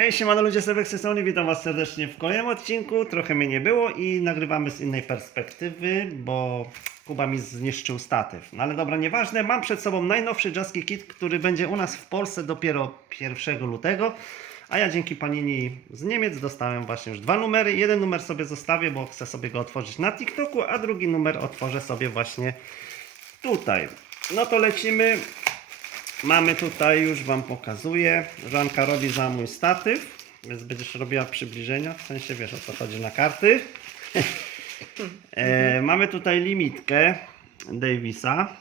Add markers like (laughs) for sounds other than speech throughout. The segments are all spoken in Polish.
Hej, siemano ludzie, Sebek strony, witam was serdecznie w kolejnym odcinku. Trochę mnie nie było i nagrywamy z innej perspektywy, bo Kuba mi zniszczył statyw. No ale dobra, nieważne, mam przed sobą najnowszy Jaski Kit, który będzie u nas w Polsce dopiero 1 lutego. A ja dzięki panini z Niemiec dostałem właśnie już dwa numery. Jeden numer sobie zostawię, bo chcę sobie go otworzyć na TikToku, a drugi numer otworzę sobie właśnie tutaj. No to lecimy. Mamy tutaj, już Wam pokazuję. Żanka robi za mój statyw, więc będziesz robiła przybliżenia, w sensie wiesz o co chodzi na karty. (laughs) e, mamy tutaj limitkę Davisa.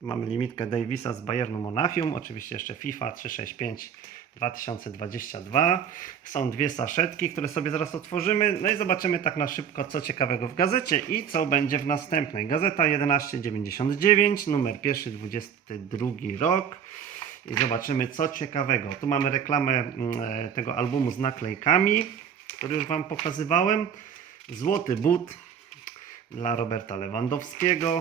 Mamy limitkę Davisa z Bayernu Monachium, oczywiście jeszcze FIFA 365 2022. Są dwie saszetki, które sobie zaraz otworzymy. No i zobaczymy tak na szybko, co ciekawego w gazecie i co będzie w następnej. Gazeta 1199, numer pierwszy, 22 rok. I zobaczymy, co ciekawego. Tu mamy reklamę mm, e, tego albumu z naklejkami, który już Wam pokazywałem. Złoty but dla Roberta Lewandowskiego.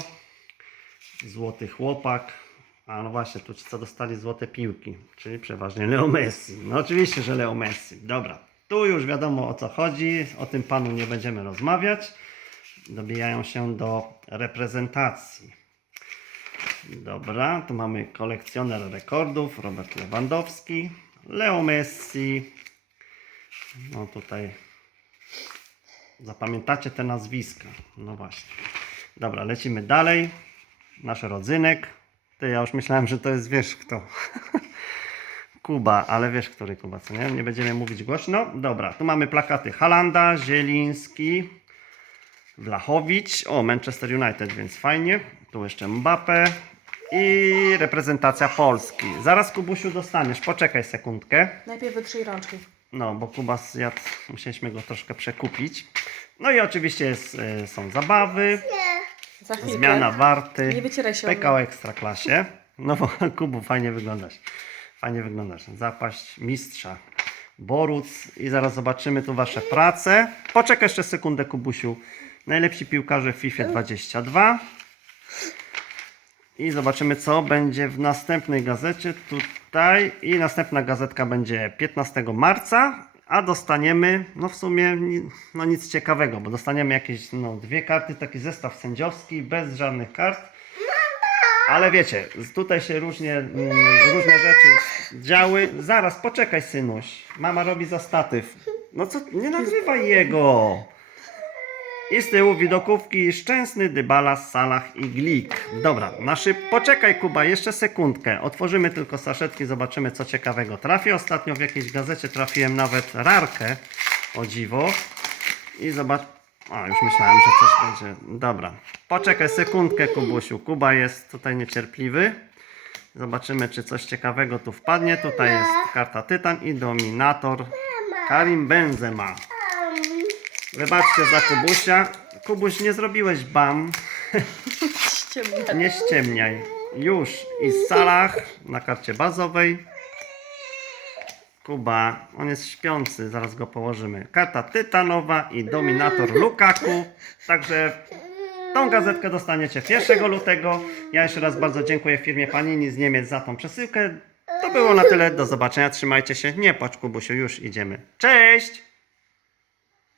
Złoty chłopak. A no właśnie, tu co dostali złote piłki, czyli przeważnie Leo Messi. No oczywiście, że Leo Messi. Dobra, tu już wiadomo o co chodzi, o tym panu nie będziemy rozmawiać. Dobijają się do reprezentacji. Dobra, tu mamy kolekcjoner rekordów, Robert Lewandowski, Leo Messi. No tutaj zapamiętacie te nazwiska. No właśnie. Dobra, lecimy dalej. Nasz rodzynek. Ty, ja już myślałem, że to jest wiesz kto. (laughs) Kuba, ale wiesz, który Kuba, co nie? Nie będziemy mówić głośno. Dobra, tu mamy plakaty Halanda, Zieliński, Wlachowicz, o Manchester United, więc fajnie. Tu jeszcze Mbappe i reprezentacja Polski. Zaraz Kubusiu dostaniesz, poczekaj sekundkę. Najpierw wytrzyj rączki. No, bo Kuba zjadł, musieliśmy go troszkę przekupić. No i oczywiście jest, y, są zabawy, Za chwilkę. zmiana warty, Nie wycieraj się PKO Ekstraklasie. No bo (laughs) Kubu, fajnie wyglądasz. Fajnie wyglądasz. Zapaść mistrza. Boruc i zaraz zobaczymy tu Wasze prace. Poczekaj jeszcze sekundę, Kubusiu. Najlepsi piłkarze w FIFA 22. I zobaczymy, co będzie w następnej gazecie. Tutaj. I następna gazetka będzie 15 marca. A dostaniemy, no w sumie no nic ciekawego, bo dostaniemy jakieś no, dwie karty, taki zestaw sędziowski, bez żadnych kart. Ale wiecie, tutaj się różnie, mm, różne rzeczy działy. Zaraz, poczekaj synuś. Mama robi za statyw. No co, nie nagrywaj jego. I z tyłu widokówki Szczęsny, Dybala, Salah i Glik. Dobra, na szyb... Poczekaj Kuba, jeszcze sekundkę. Otworzymy tylko saszetki, zobaczymy co ciekawego trafi. Ostatnio w jakiejś gazecie trafiłem nawet rarkę, o dziwo. I zobacz... A, już myślałem, że coś będzie... Dobra, poczekaj sekundkę Kubusiu. Kuba jest tutaj niecierpliwy. Zobaczymy, czy coś ciekawego tu wpadnie. Tutaj jest karta Tytan i Dominator Karim Benzema. Wybaczcie za Kubusia. Kubuś, nie zrobiłeś bam. Nie ściemniaj. Już. I Salah na karcie bazowej. Kuba, on jest śpiący, zaraz go położymy. Karta tytanowa i dominator Lukaku. Także tą gazetkę dostaniecie 1 lutego. Ja jeszcze raz bardzo dziękuję firmie Panini z Niemiec za tą przesyłkę. To było na tyle. Do zobaczenia. Trzymajcie się. Nie płacz, Kubusiu. Już idziemy. Cześć!